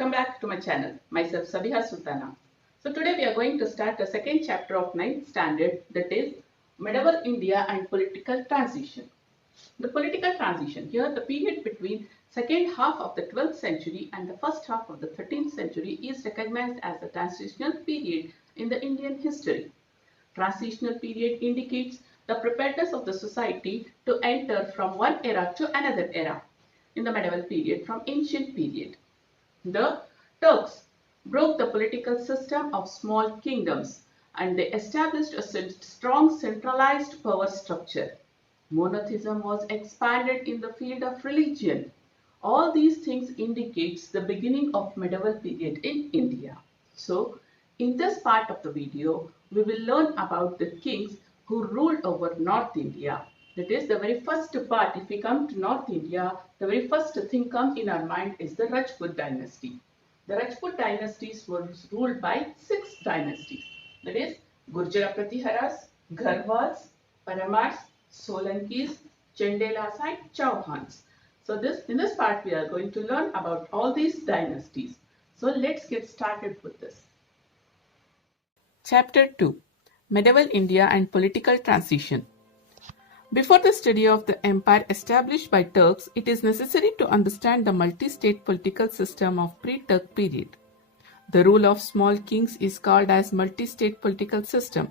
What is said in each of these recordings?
Welcome back to my channel. Myself Sabiha Sultana. So today we are going to start the second chapter of 9th standard, that is Medieval India and Political Transition. The political transition, here the period between second half of the 12th century and the first half of the 13th century is recognized as the transitional period in the Indian history. Transitional period indicates the preparedness of the society to enter from one era to another era in the medieval period from ancient period. The Turks broke the political system of small kingdoms and they established a strong centralized power structure. Monotheism was expanded in the field of religion. All these things indicates the beginning of medieval period in India. So, in this part of the video, we will learn about the kings who ruled over North India. That is the very first part. If we come to North India, the very first thing comes in our mind is the Rajput dynasty. The Rajput dynasties were ruled by 6 dynasties. That is Gurjara Pratiharas, Gharwals, Paramars, Solankis, Chandelas and Chauhans. So in this part we are going to learn about all these dynasties. So let's get started with this. Chapter 2. Medieval India and Political Transition. Before the study of the empire established by Turks, it is necessary to understand the multi-state political system of pre-Turk period. The rule of small kings is called as multi-state political system.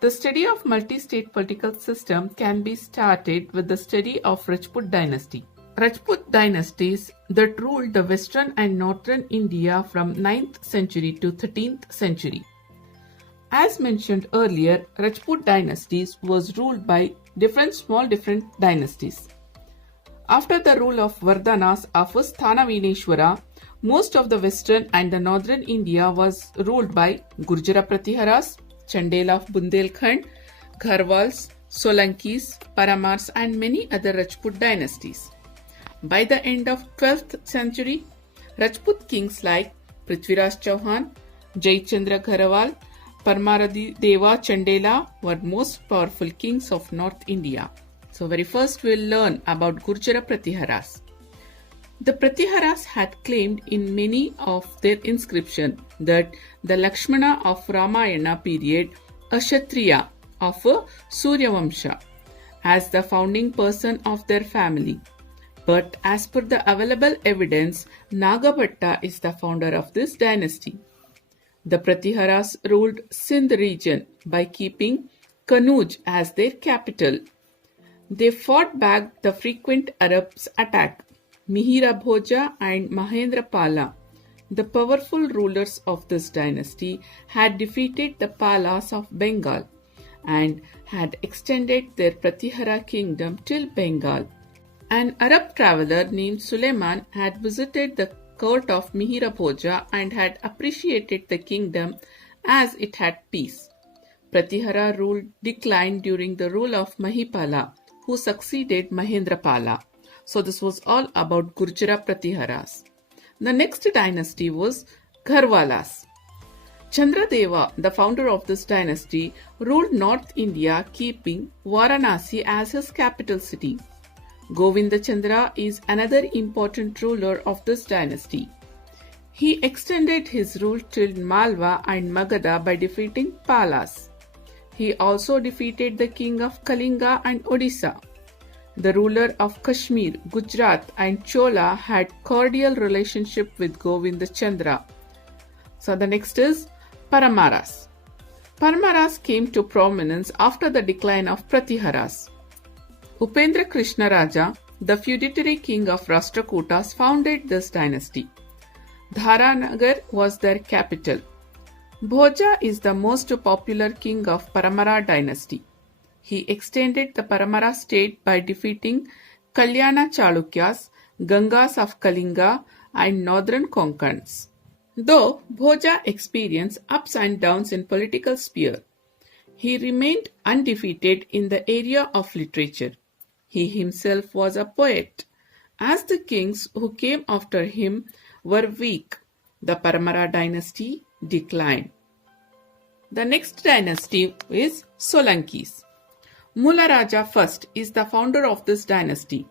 The study of multi-state political system can be started with the study of Rajput dynasty. Rajput dynasties that ruled the western and northern India from 9th century to 13th century. As mentioned earlier, Rajput dynasties was ruled by different dynasties. After the rule of Vardhanas of Sthanavineshwara, most of the western and the northern India was ruled by Gurjara Pratiharas, Chandela of Bundelkhand, Gharwals, Solankis, Paramars and many other Rajput dynasties. By the end of 12th century, Rajput kings like Prithviraj Chauhan, Jaychandra Gharwal, Parmaradi Deva Chandela were most powerful kings of North India. So very first we will learn about Gurjara Pratiharas. The Pratiharas had claimed in many of their inscriptions that the Lakshmana of Ramayana period, a Kshatriya of a Surya Vamsha, as the founding person of their family. But as per the available evidence, Nagabhatta is the founder of this dynasty. The Pratiharas ruled Sindh region by keeping Kanuj as their capital. They fought back the frequent Arabs' attack. Mihira Bhoja and Mahendra Pala, the powerful rulers of this dynasty, had defeated the Palas of Bengal and had extended their Pratihara kingdom till Bengal. An Arab traveller named Suleiman had visited the court of Mihira Bhoja and had appreciated the kingdom as it had peace. Pratihara rule declined during the rule of Mahipala, who succeeded Mahendra Pala. So this was all about Gurjara Pratiharas. The next dynasty was Gharwalas. Chandradeva, the founder of this dynasty, ruled North India, keeping Varanasi as his capital city. Govinda Chandra is another important ruler of this dynasty. He extended his rule till Malwa and Magadha by defeating Palas. He also defeated the king of Kalinga and Odisha. The ruler of Kashmir, Gujarat and Chola had cordial relationship with Govinda Chandra. So the next is Paramaras. Paramaras came to prominence after the decline of Pratiharas. Upendra Krishna Raja, the feudatory king of Rashtrakutas, founded this dynasty. Dharanagar was their capital. Bhoja is the most popular king of Paramara dynasty. He extended the Paramara state by defeating Kalyana Chalukyas, Gangas of Kalinga and northern Konkans. Though Bhoja experienced ups and downs in political sphere, he remained undefeated in the area of literature. He himself was a poet. As the kings who came after him were weak, the Paramara dynasty declined. The next dynasty is Solankis. Mula Raja I is the founder of this dynasty.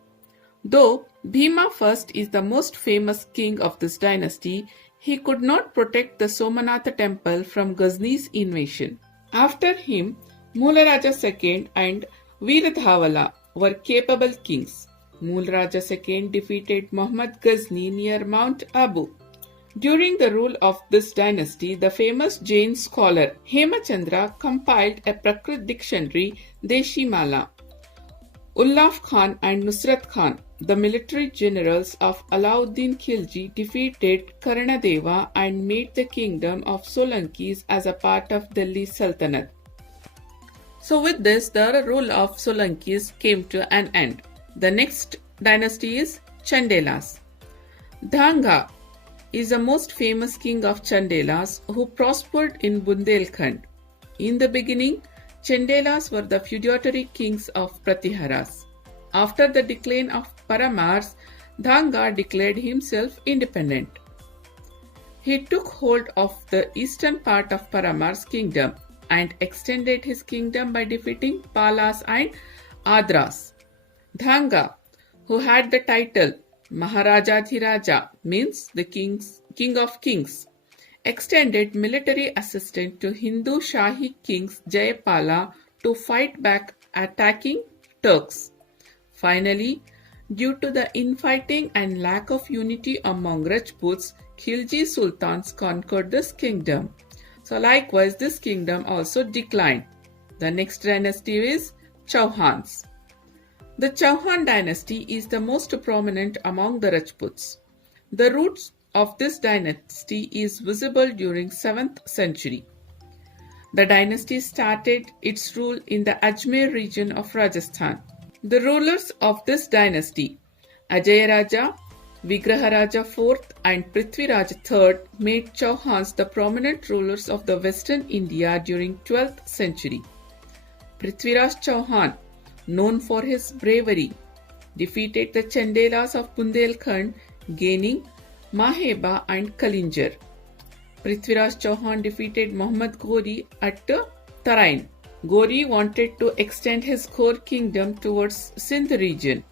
Though Bhima first is the most famous king of this dynasty. He could not protect the Somanatha temple from Ghazni's invasion. After him, Mularaja II and Veeradhavala were capable kings. Mularaja II defeated Muhammad Ghazni near Mount Abu. During the rule of this dynasty, the famous Jain scholar Hemachandra compiled a Prakrit dictionary, Deshimala. Ullaf Khan and Nusrat Khan, the military generals of Alauddin Khilji, defeated Karnadeva and made the kingdom of Solankis as a part of Delhi Sultanate. So with this, the rule of Solankis came to an end. The next dynasty is Chandelas. Dhanga is the most famous king of Chandelas who prospered in Bundelkhand. In the beginning, Chandelas were the feudatory kings of Pratiharas. After the decline of Paramars, Dhanga declared himself independent. He took hold of the eastern part of Paramar's kingdom and extended his kingdom by defeating Palas and Adras. Dhanga, who had the title Maharajathiraja, means the king of kings, extended military assistance to Hindu Shahi kings Jayapala to fight back attacking Turks. Finally, due to the infighting and lack of unity among Rajputs, Khilji sultans conquered this kingdom. So likewise, this kingdom also declined. The next dynasty is Chauhans. The Chauhan dynasty is the most prominent among the Rajputs. The roots of this dynasty is visible during 7th century. The dynasty started its rule in the Ajmer region of Rajasthan. The rulers of this dynasty, Ajayaraja, Vigraharaja IV and Prithviraj III, made Chauhans the prominent rulers of the western India during 12th century. Prithviraj Chauhan, known for his bravery, defeated the Chandelas of Bundelkhand, gaining Maheba and Kalinjar. Prithviraj Chauhan defeated Muhammad Ghori at Tarain. Ghori wanted to extend his Ghor kingdom towards Sindh region.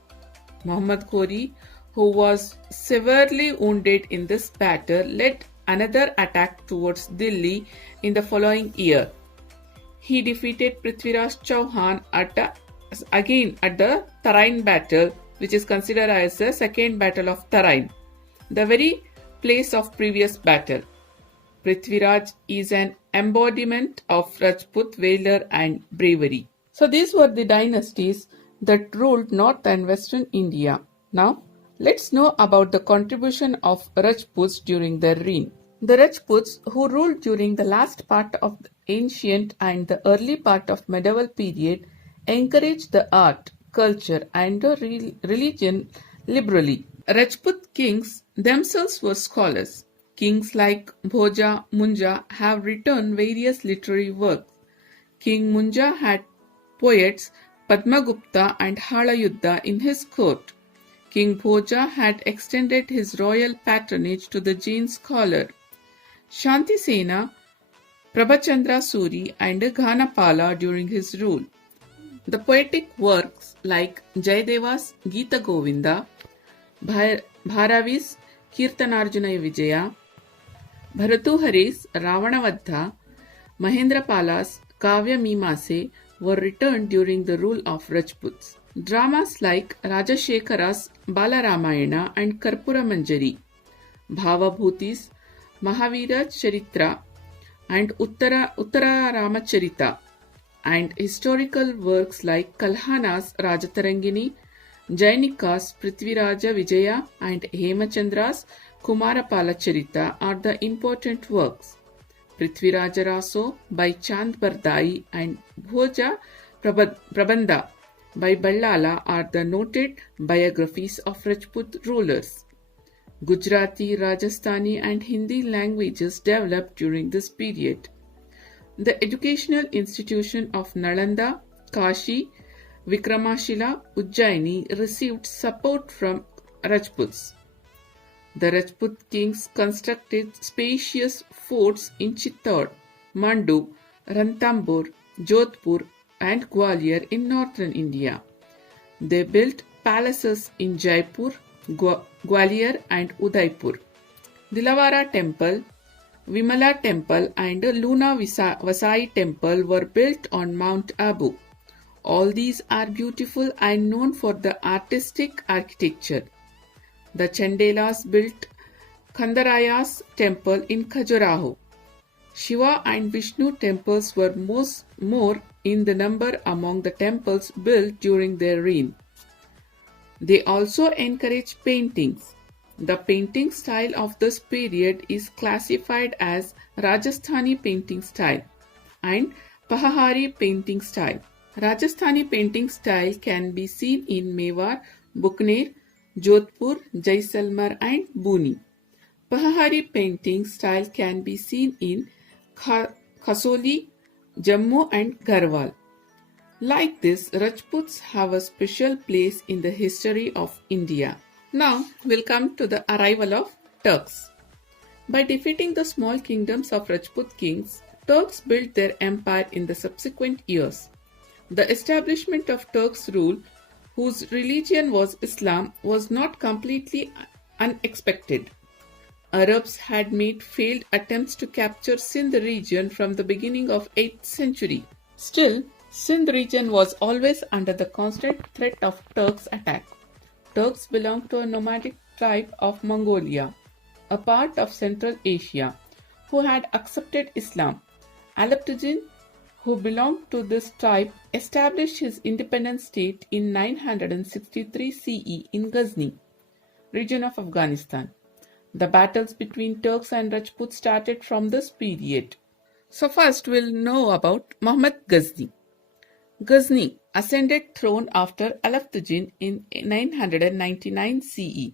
Muhammad Ghori, who was severely wounded in this battle, led another attack towards Delhi in the following year. He defeated Prithviraj Chauhan again at the Tarain battle, which is considered as the second battle of Tarain, the very place of previous battle. Prithviraj is an embodiment of Rajput valor and bravery. So these were the dynasties that ruled north and western India. Now let's know about the contribution of Rajputs during their reign. The Rajputs, who ruled during the last part of the ancient and the early part of medieval period, encouraged the art, culture and religion liberally. Rajput kings themselves were scholars. Kings like Bhoja, Munja have written various literary works. King Munja had poets Padmagupta and Halayuddha in his court. King Bhoja had extended his royal patronage to the Jain scholar Shantisena, Prabhachandra Suri and Ghanapala during his rule. The poetic works like Jayadeva's Gita Govinda, Bharavi's Kirtanarjuna Vijaya, Bharatuhari's Ravanavadha, Mahendrapala's Kavya Mimase were written during the rule of Rajputs. Dramas like Rajashekara's Balaramayana and Karpura Manjari, Bhavabhutis, Mahavira Charitra and Uttara Ramacharita, and historical works like Kalhana's Rajatarangini, Jainika's Prithviraja Vijaya and Hemachandra's Kumarapala Charita are the important works. Prithviraja Raso by Chand Bardai and Bhoja Prabandha by Ballala are the noted biographies of Rajput rulers. Gujarati, Rajasthani and Hindi languages developed during this period. The educational institution of Nalanda, Kashi, Vikramashila, Ujjaini received support from Rajputs. The Rajput kings constructed spacious forts in Chittor, Mandu, Ranthambore, Jodhpur and Gwalior in northern India. They built palaces in Jaipur, Gwalior and Udaipur. Dilavara Temple, Vimala Temple and Luna Vasai Temple were built on Mount Abu. All these are beautiful and known for the artistic architecture. The Chandelas built Khandaraya's temple in Khajuraho. Shiva and Vishnu temples were more in the number among the temples built during their reign. They also encouraged paintings. The painting style of this period is classified as Rajasthani painting style and Pahari painting style. Rajasthani painting style can be seen in Mewar, Bukner, Jodhpur, Jaisalmer and Buni. Pahari painting style can be seen in Kasoli, Jammu and Garhwal. Like this, Rajputs have a special place in the history of India. Now we'll come to the arrival of Turks. By defeating the small kingdoms of Rajput kings, Turks built their empire in the subsequent years. The establishment of Turks' rule, whose religion was Islam, was not completely unexpected. Arabs had made failed attempts to capture Sindh region from the beginning of 8th century. Still, Sindh region was always under the constant threat of Turks' attack. Turks belonged to a nomadic tribe of Mongolia, a part of Central Asia, who had accepted Islam. Alaptijin, who belonged to this tribe, established his independent state in 963 CE in Ghazni, region of Afghanistan. The battles between Turks and Rajputs started from this period. So first we'll know about Muhammad Ghazni. Ghazni ascended throne after Alaptijin in 999 CE.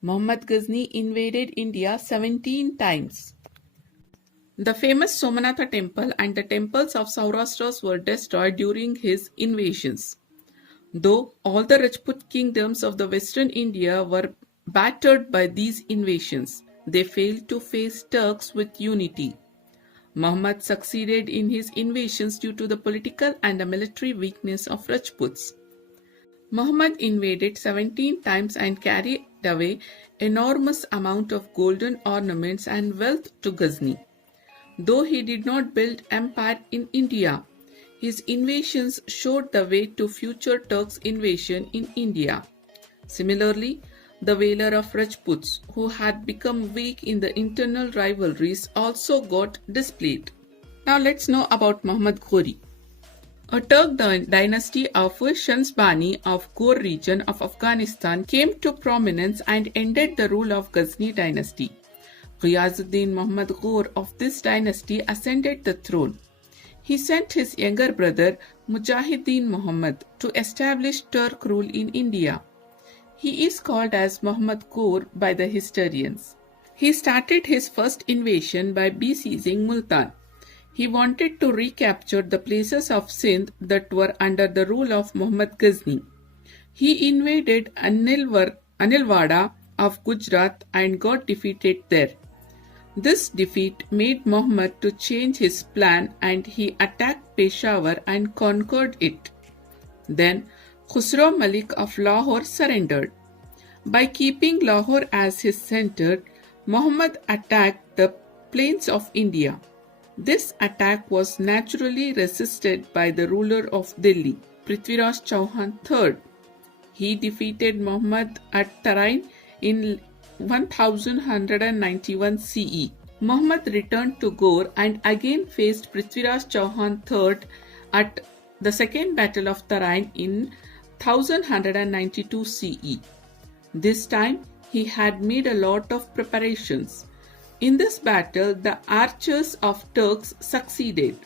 Muhammad Ghazni invaded India 17 times. The famous Somanatha temple and the temples of Saurashtra were destroyed during his invasions. Though all the Rajput kingdoms of the western India were battered by these invasions, they failed to face Turks with unity. Muhammad succeeded in his invasions due to the political and the military weakness of Rajputs. Muhammad invaded 17 times and carried away enormous amount of golden ornaments and wealth to Ghazni. Though he did not build empire in India, his invasions showed the way to future Turks' invasion in India. Similarly, the valor of Rajputs, who had become weak in the internal rivalries, also got displayed. Now let's know about Muhammad Ghori. A Turk dynasty of Shansbani of Ghor region of Afghanistan came to prominence and ended the rule of Ghazni dynasty. Ghiyazuddin Muhammad Ghor of this dynasty ascended the throne. He sent his younger brother Mujahiddin Muhammad to establish Turk rule in India. He is called as Muhammad Ghor by the historians. He started his first invasion by besieging Multan. He wanted to recapture the places of Sindh that were under the rule of Muhammad Ghazni. He invaded Anilwada of Gujarat and got defeated there. This defeat made Muhammad to change his plan and he attacked Peshawar and conquered it. Then Khusro Malik of Lahore surrendered. By keeping Lahore as his center, Muhammad attacked the plains of India. This attack was naturally resisted by the ruler of Delhi, Prithviraj Chauhan III. He defeated Muhammad at Tarain in 1191 CE. Muhammad returned to Ghor and again faced Prithviraj Chauhan III at the Second Battle of Tarain in 1192 CE. This time he had made a lot of preparations. In this battle, the archers of Turks succeeded.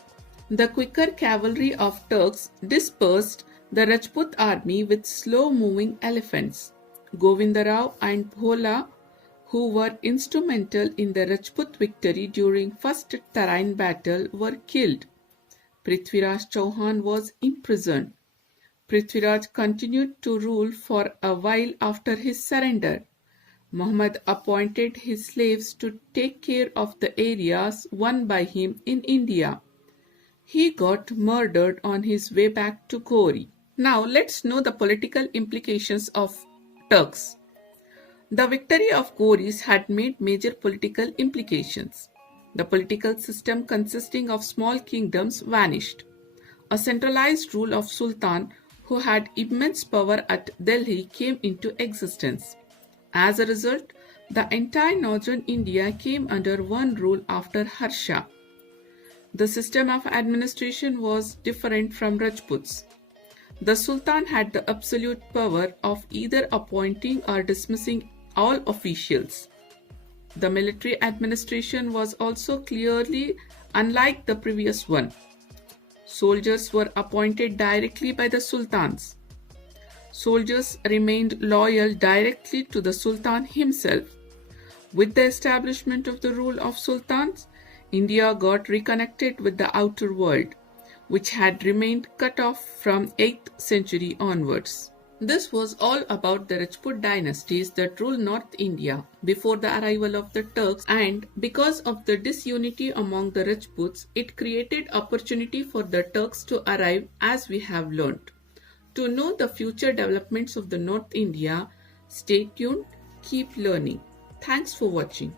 The quicker cavalry of Turks dispersed the Rajput army with slow-moving elephants. Govindarao and Bhola, who were instrumental in the Rajput victory during First Tarain battle, were killed. Prithviraj Chauhan was imprisoned. Prithviraj continued to rule for a while after his surrender. Muhammad appointed his slaves to take care of the areas won by him in India. He got murdered on his way back to Ghori. Now let's know the political implications of Turks. The victory of Ghouris had made major political implications. The political system consisting of small kingdoms vanished. A centralized rule of Sultan who had immense power at Delhi came into existence. As a result, the entire northern India came under one rule after Harsha. The system of administration was different from Rajputs. The Sultan had the absolute power of either appointing or dismissing all officials. The military administration was also clearly unlike the previous one. Soldiers were appointed directly by the sultans. Soldiers remained loyal directly to the Sultan himself. With the establishment of the rule of sultans, India got reconnected with the outer world, which had remained cut off from 8th century onwards. This was all about the Rajput dynasties that ruled North India before the arrival of the Turks, and because of the disunity among the Rajputs, it created opportunity for the Turks to arrive, as we have learnt. To know the future developments of the North India, stay tuned, keep learning. Thanks for watching.